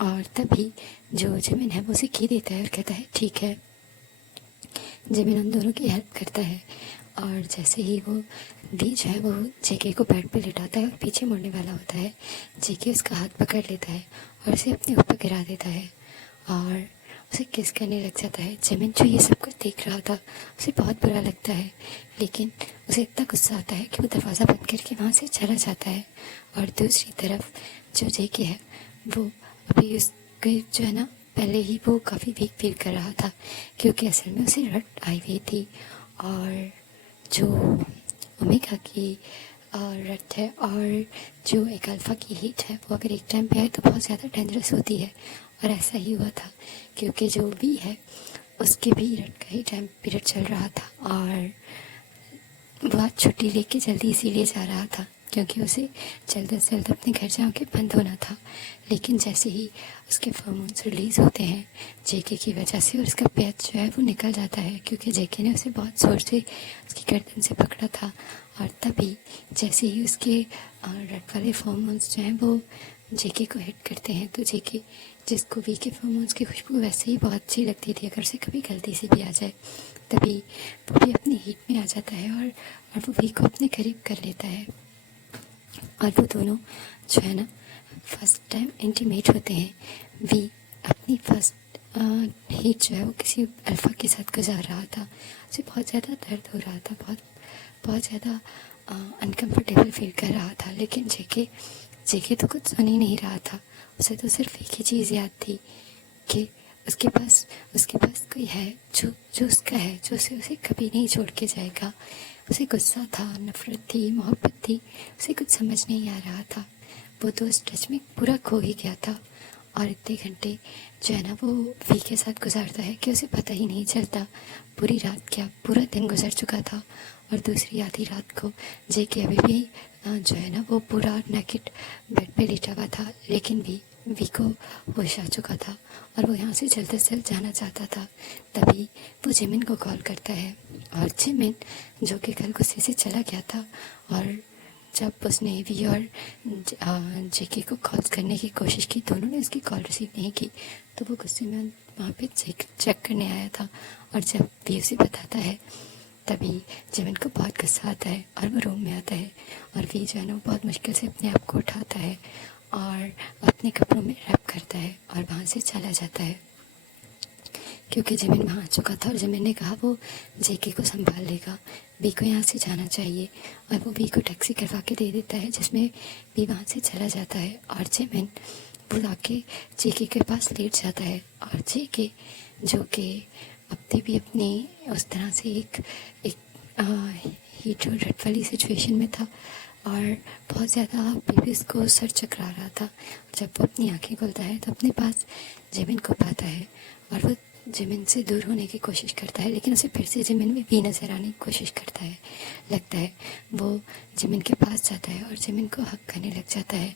और तभी जो जिमिन है वो उसे की देता है और कहता है ठीक है। जिमिन उन दोनों की हेल्प करता है और जैसे ही वो वी जो है वो जेके को बेड पे लिटाता है और पीछे मुड़ने वाला होता है, जेके उसका हाथ पकड़ लेता है और उसे अपने ऊपर गिरा देता है और उसे किस करने लग जाता है। जिमिन जो ये सब कुछ देख रहा था उसे बहुत बुरा लगता है, लेकिन उसे इतना गुस्सा आता है कि वो दरवाज़ा बंद करके वहाँ से चला जाता है। और दूसरी तरफ जो जेके है वो अभी उसके जो है ना पहले ही वो काफ़ी वीक फील कर रहा था, क्योंकि असल में उसे रट आई हुई थी और जो ओमेगा की रट है और जो एक अल्फ़ा की हीट है वो अगर एक टाइम पे है तो बहुत ज़्यादा डेंजरस होती है। और ऐसा ही हुआ था, क्योंकि जो वी है उसके भी रट का ही टाइम पीरियड चल रहा था और वो आज छुट्टी लेके जल्दी इसीलिए जा रहा था क्योंकि उसे जल्द से जल्द अपने घर जाके बंद होना था। लेकिन जैसे ही उसके हार्मोन्स रिलीज़ होते हैं जेके की वजह से, और उसका पैच जो है वो निकल जाता है क्योंकि जेके ने उसे बहुत ज़ोर से उसकी गर्दन से पकड़ा था। और तभी जैसे ही उसके रट वाले हार्मोन्स जो हैं वो जेके को हिट करते हैं, तो जेके जिसको वी के हार्मोन्स की खुशबू वैसे ही बहुत अच्छी लगती थी, अगर उसे कभी गलती से भी आ जाए, तभी वो भी अपनी हीट में आ जाता है और वो वी को अपने करीब कर लेता है। और वो दोनों जो है ना फर्स्ट टाइम इंटीमेट होते हैं। वी अपनी फर्स्ट हीट जो है वो किसी अल्फ़ा के साथ गुजार रहा था, उसे बहुत ज़्यादा दर्द हो रहा था, बहुत ज़्यादा अनकम्फर्टेबल फील कर रहा था। लेकिन जेके तो कुछ सुन ही नहीं रहा था, उसे तो सिर्फ एक ही चीज़ याद थी कि उसके पास कोई है जो उसका है, जो उसे कभी नहीं छोड़ के जाएगा। उसे गुस्सा था, नफ़रत थी, मोहब्बत थी, उसे कुछ समझ नहीं आ रहा था। वो तो उस टच में पूरा खो ही गया था और इतने घंटे जो है ना वो वी के साथ गुजारता है कि उसे पता ही नहीं चलता पूरी रात क्या पूरा दिन गुजर चुका था। और दूसरी आधी रात को जेके अभी भी जो है ना वो पूरा नेकेड बेड पे लेटा हुआ था, लेकिन वी को होश आ चुका था और वो यहाँ से जल्द से जल्द जाना चाहता था। तभी वो जिमिन को कॉल करता है और जिमिन जो कि कल गुस्से से चला गया था, और जब उसने वी और जेके को कॉल करने की कोशिश की, दोनों ने उसकी कॉल रिसीव नहीं की, तो वो गुस्से में वहाँ पे चेक करने आया था। और जब वी उसे बताता है तभी जिमिन को बहुत गुस्सा आता है और वो रूम में आता है और वी जो है ना वो बहुत मुश्किल से अपने आप को उठाता है और अपने कपड़ों में रैप करता है और वहाँ से चला जाता है, क्योंकि जिमिन वहाँ आ चुका था और जिमिन ने कहा वो जेके को संभाल लेगा, वी को यहाँ से जाना चाहिए। और वो वी को टैक्सी करवा के दे देता है, जिसमें वी वहाँ से चला जाता है और जिमिन बुला के जेके के पास लेट जाता है। और जेके जो कि अब भी अपनी उस तरह से एक हीट और रट वाली सिचुएशन में था और बहुत ज़्यादा बेबीज़ को सर चकरा रहा था। जब वो अपनी आंखें खोलता है तो अपने पास जिमिन को पाता है और वो जिमिन से दूर होने की कोशिश करता है, लेकिन उसे फिर से जिमिन में भी नज़र आने की कोशिश करता है। लगता है वो जिमिन के पास जाता है और जिमिन को हक करने लग जाता है।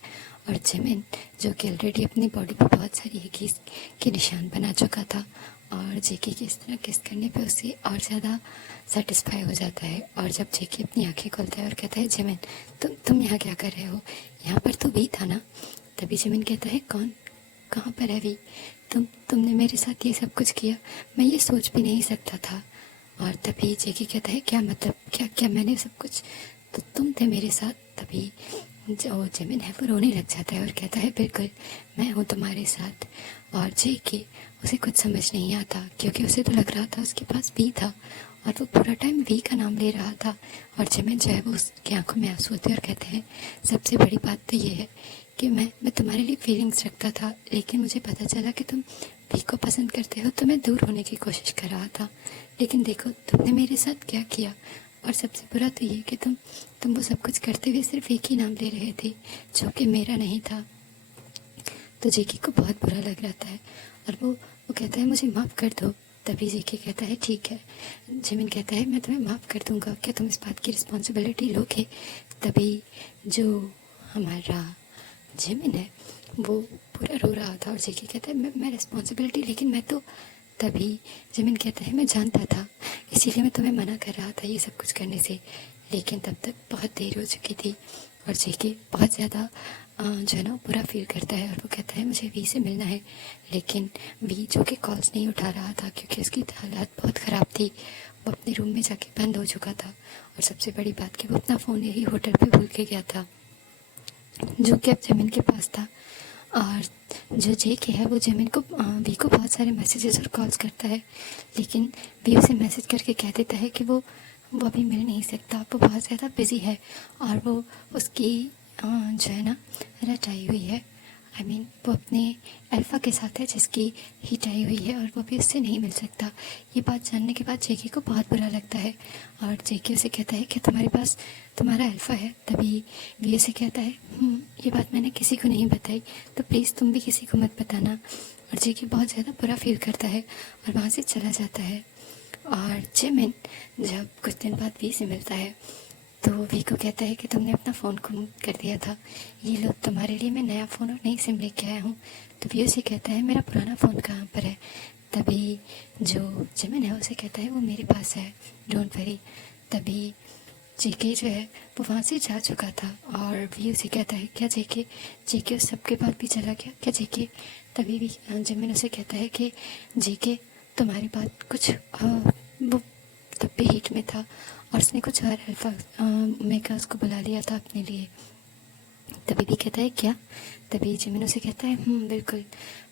और जिमिन जो कि ऑलरेडी अपनी बॉडी पर बहुत सारी हिकीस के निशान बना चुका था और जेके की इस तरह किस करने पे उसे और ज़्यादा सेटिस्फाई हो जाता है। और जब जेके अपनी आंखें खोलता है और कहता है जिमिन तुम यहाँ क्या कर रहे हो, यहाँ पर तो वी था ना। तभी जिमिन कहता है कौन, कहाँ पर है वी, तुमने मेरे साथ ये सब कुछ किया, मैं ये सोच भी नहीं सकता था। और तभी जेके कहता है क्या मतलब, क्या मैंने सब कुछ, तो तुम थे मेरे साथ। तभी जो जिमिन है वो रोने लग जाता है और कहता है बिल्कुल मैं हूँ तुम्हारे साथ। और जेके उसे कुछ समझ नहीं आता, क्योंकि उसे तो लग रहा था उसके पास वी था और वो पूरा टाइम वी का नाम ले रहा था। और जिमिन जो है वो उसकी आंखों में आंसू होते और कहते हैं, सबसे बड़ी बात तो ये है कि मैं तुम्हारे लिए फीलिंग्स रखता था, लेकिन मुझे पता चला कि तुम वी को पसंद करते हो, तो मैं दूर होने की कोशिश कर रहा था। लेकिन देखो तुमने मेरे साथ क्या किया। और सबसे बुरा तो ये कि तुम वो सब कुछ करते हुए सिर्फ एक ही नाम ले रहे थे, जो कि मेरा नहीं था। तो जेकी को बहुत बुरा लग रहा है और वो कहता है, मुझे माफ़ कर दो। तभी जेकी कहता है, ठीक है। जिमिन कहता है, मैं तुम्हें माफ़ कर दूंगा, क्या तुम इस बात की रिस्पॉन्सिबिलिटी लोगे। तभी जो हमारा जिमिन है वो पूरा रो रहा था और जेकी कहता है, मैं रिस्पॉन्सिबिलिटी, लेकिन मैं तो। तभी जिमिन कहता है, मैं जानता था, इसीलिए मैं तुम्हें मना कर रहा था ये सब कुछ करने से, लेकिन तब तक बहुत देर हो चुकी थी। और जेके बहुत ज़्यादा जो है ना बुरा फील करता है और वो कहता है, मुझे वी से मिलना है। लेकिन वी जो कि कॉल्स नहीं उठा रहा था, क्योंकि उसकी हालत बहुत ख़राब थी, वो अपने रूम में जाके बंद हो चुका था। और सबसे बड़ी बात कि वो अपना फ़ोन यही होटल पे भूल के गया था, जो कि अब जिमिन के पास था। और जो जेके है वो जिमिन को वी को बहुत सारे मैसेजेस और कॉल्स करता है, लेकिन वी उसे मैसेज करके कह देता है कि वो अभी मिल नहीं सकता, वो बहुत ज़्यादा बिज़ी है और वो उसकी जो है ना रट आई हुई है। वो अपने अल्फ़ा के साथ है जिसकी हिट आई हुई है और वो भी उससे नहीं मिल सकता। ये बात जानने के बाद जेके को बहुत बुरा लगता है और जेके उसे कहता है कि तुम्हारे पास तुम्हारा अल्फ़ा है। तभी वी उसे कहता है, ये बात मैंने किसी को नहीं बताई, तो प्लीज़ तुम भी किसी को मत बताना। और जेके बहुत ज़्यादा बुरा फील करता है और वहाँ से चला जाता है। और जिमिन जब कुछ दिन बाद वी से मिलता है तो वी को कहता है कि तुमने अपना फ़ोन गुम कर दिया था, ये लो तुम्हारे लिए मैं नया फ़ोन और नई सिम लेके आया हूँ। तो वी उसे कहता है, मेरा पुराना फ़ोन कहाँ पर है। तभी जो जिमिन है उसे कहता है, वो मेरे पास है, डोंट वरी। तभी जेके जो है वो वहाँ से जा चुका था और वी उसे कहता है, क्या जेके उस सब के बाद भी चला गया क्या जेके। तभी भी जिमिन उसे कहता है कि जेके तुम्हारी बात कुछ वो तब भी हीट में था और उसने कुछ और अल्फा मेगा उसको बुला लिया था अपने लिए। तभी भी कहता है, क्या। तभी जिमिन उसे कहता है, बिल्कुल,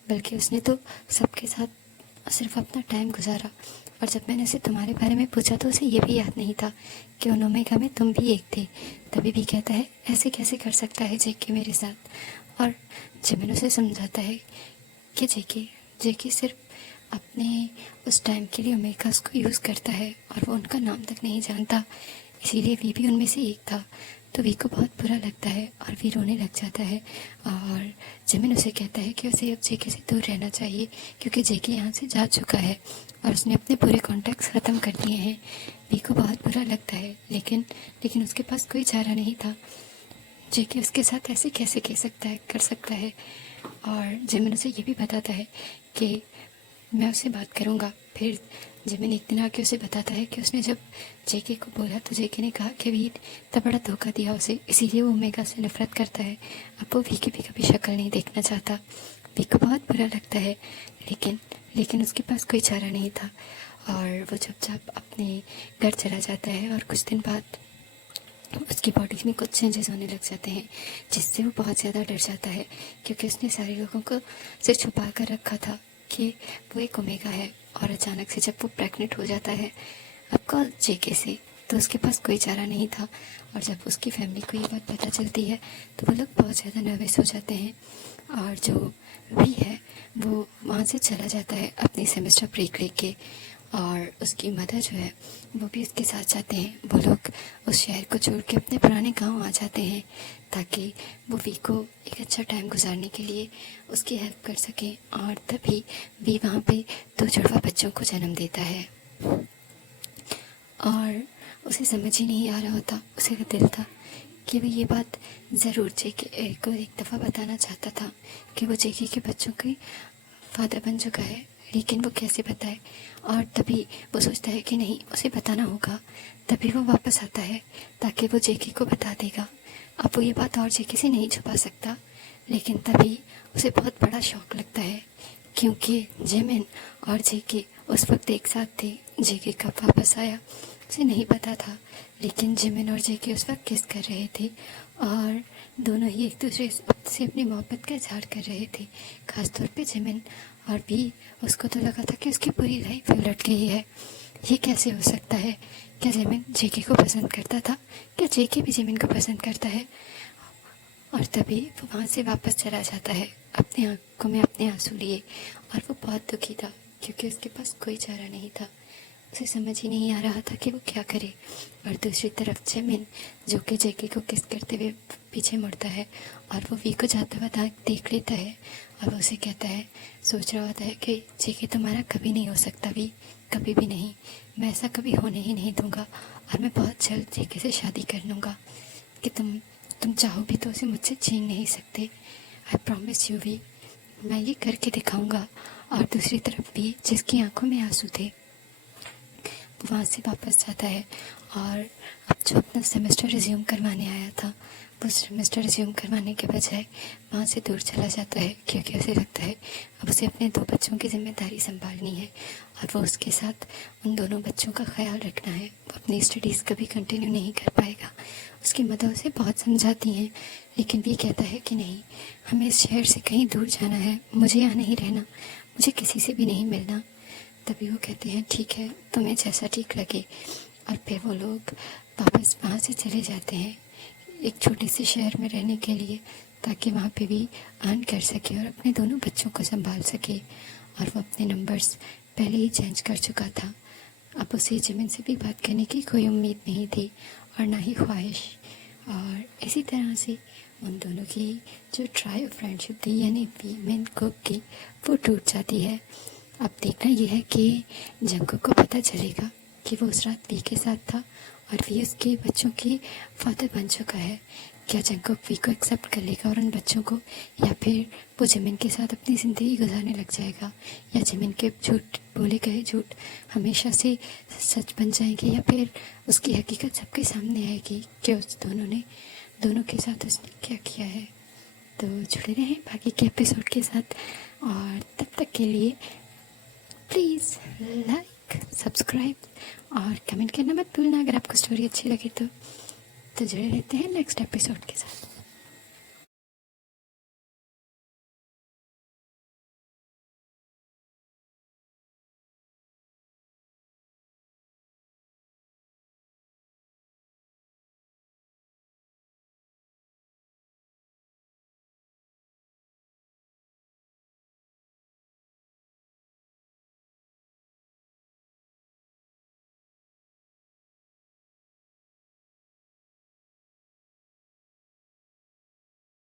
बल्कि उसने तो सबके साथ सिर्फ अपना टाइम गुजारा, और जब मैंने उसे तुम्हारे बारे में पूछा तो उसे ये भी याद नहीं था कि उन ओमेगा में तुम भी एक थे। तभी भी कहता है, ऐसे कैसे कर सकता है जेके मेरे साथ। और जिमिन उसे समझाता है कि जेके सिर्फ अपने उस टाइम के लिए ओमेगास को यूज़ करता है और वो उनका नाम तक नहीं जानता, इसीलिए वी भी उनमें से एक था। तो वी को बहुत बुरा लगता है और वी रोने लग जाता है और जिमिन उसे कहता है कि उसे अब जेके से दूर रहना चाहिए, क्योंकि जेके यहाँ से जा चुका है और उसने अपने पूरे कॉन्टैक्ट्स ख़त्म कर दिए हैं। वी को बहुत बुरा लगता है, लेकिन उसके पास कोई चारा नहीं था। जेके उसके साथ ऐसे कैसे कर सकता है। और जिमिन उसे ये भी बताता है कि मैं उससे बात करूँगा। फिर जिमिन एक दिन आके उसे बताता है कि उसने जब जेके को बोला तो जेके ने कहा कि वी ने इतना बड़ा धोखा दिया उसे, इसीलिए वो ओमेगा से नफरत करता है। अब वो वी की भी कभी शक्ल नहीं देखना चाहता। वी को बहुत बुरा लगता है, लेकिन उसके पास कोई चारा नहीं था। और वो चुपचाप अपने घर चला जाता है और कुछ दिन बाद उसकी बॉडी में कुछ चेंजेस होने लग जाते हैं, जिससे वो बहुत ज़्यादा डर जाता है, क्योंकि उसने सारे लोगों को से छुपा कर रखा था कि वो एक ओमेगा है। और अचानक से जब वो प्रेग्नेंट हो जाता है आपका जेके से, तो उसके पास कोई चारा नहीं था। और जब उसकी फैमिली को ये बात पता चलती है तो वो लोग बहुत ज़्यादा नर्वस हो जाते हैं। और जो वी है वो वहाँ से चला जाता है अपनी सेमेस्टर ब्रेक लेके, और उसकी मदर जो है वो भी उसके साथ जाते हैं। वो लोग उस शहर को छोड़ के अपने पुराने गांव आ जाते हैं ताकि वो वी को एक अच्छा टाइम गुजारने के लिए उसकी हेल्प कर सकें। और तभी वी वहाँ पे 2 जुड़वा बच्चों को जन्म देता है और उसे समझ ही नहीं आ रहा होता, उसे दिल था कि वो ये बात ज़रूर जेके को एक दफ़ा बताना चाहता था कि वो जेके के बच्चों की फादर बन चुका है, लेकिन वो कैसे बताए। और तभी वो सोचता है कि नहीं, उसे बताना होगा। तभी वो वापस आता है ताकि वो जेके को बता देगा। अब वो ये बात और जेके से नहीं छुपा सकता, लेकिन तभी उसे बहुत बड़ा शौक लगता है, क्योंकि जिमिन और जेके उस वक्त एक साथ थे। जेके कब वापस आया उसे नहीं पता था, लेकिन जिमिन और जेके उस वक्त किस कर रहे थे और दोनों ही एक दूसरे से अपनी मोहब्बत का इजहार कर रहे थे, ख़ासतौर पे जिमिन। और भी उसको तो लगा था कि उसकी पूरी लाइफ उलट गई है। ये कैसे हो सकता है? क्या जिमिन जेके को पसंद करता था? क्या जेके भी जिमिन को पसंद करता है? और तभी वो वहाँ से वापस चला जाता है अपनी आंखों में अपने आंसू लिए। और वो बहुत दुखी था क्योंकि उसके पास कोई चारा नहीं था। उसे समझ ही नहीं आ रहा था कि वो क्या करे। और दूसरी तरफ जिमिन जो कि जेके को किस करते हुए पीछे मुड़ता है और वो वी को जाता हुआ देख लेता है और वो उसे कहता है, सोच रहा होता है कि जेके तुम्हारा कभी नहीं हो सकता वी, कभी भी नहीं। मैं ऐसा कभी होने ही नहीं दूंगा और मैं बहुत जल्द जेके से शादी कर लूँगा कि तुम चाहो भी तो उसे मुझसे छीन नहीं सकते। आई प्रॉमिस यू वी, मैं ये करके दिखाऊंगा। और दूसरी तरफ भी जिसकी आंखों में आंसू थे वो वहाँ से वापस जाता है और अब जो अपना सेमेस्टर रिज्यूम करवाने आया था वो सेमेस्टर रिज्यूम करवाने के बजाय वहाँ से दूर चला जाता है क्योंकि उसे लगता है अब उसे अपने 2 बच्चों की जिम्मेदारी संभालनी है और वो उसके साथ उन दोनों बच्चों का ख्याल रखना है। वो अपनी स्टडीज़ कभी कंटिन्यू नहीं कर पाएगा। उसकी मदर उसे बहुत समझाती हैं लेकिन भी कहता है कि नहीं, हमें इस शहर से कहीं दूर जाना है, मुझे यहाँ नहीं रहना, मुझे किसी से भी नहीं मिलना। तभी वो कहते हैं ठीक है, तुम्हें जैसा ठीक लगे। और फिर वो लोग वापस वहाँ से चले जाते हैं एक छोटे से शहर में रहने के लिए ताकि वहाँ पे भी अर्न कर सके और अपने दोनों बच्चों को संभाल सके। और वो अपने नंबर्स पहले ही चेंज कर चुका था। अब उसे जिमिन से भी बात करने की कोई उम्मीद नहीं थी और ना ही ख्वाहिश। और इसी तरह से उन दोनों की जो ट्राई ऑफ फ्रेंडशिप थी यानी वीमेन कुक की वो टूट जाती है। अब देखना यह है कि जंकुक को पता चलेगा कि वो उस रात वी के साथ था और वी उसके बच्चों के फादर बन चुका है। क्या जंकुक वी को एक्सेप्ट कर लेगा और उन बच्चों को, या फिर वो जिमिन के साथ अपनी ज़िंदगी गुजारने लग जाएगा, या जिमिन के झूठ बोले गए झूठ हमेशा से सच बन जाएंगे, या फिर उसकी हकीकत सबके सामने आएगी कि उस दोनों के साथ उसने क्या किया है। तो जुड़े रहें बाकी के एपिसोड के साथ और तब तक के लिए प्लीज़ लाइक, सब्सक्राइब और कमेंट करना मत भूलना अगर आपको स्टोरी अच्छी लगी तो जुड़े रहते हैं नेक्स्ट एपिसोड के साथ।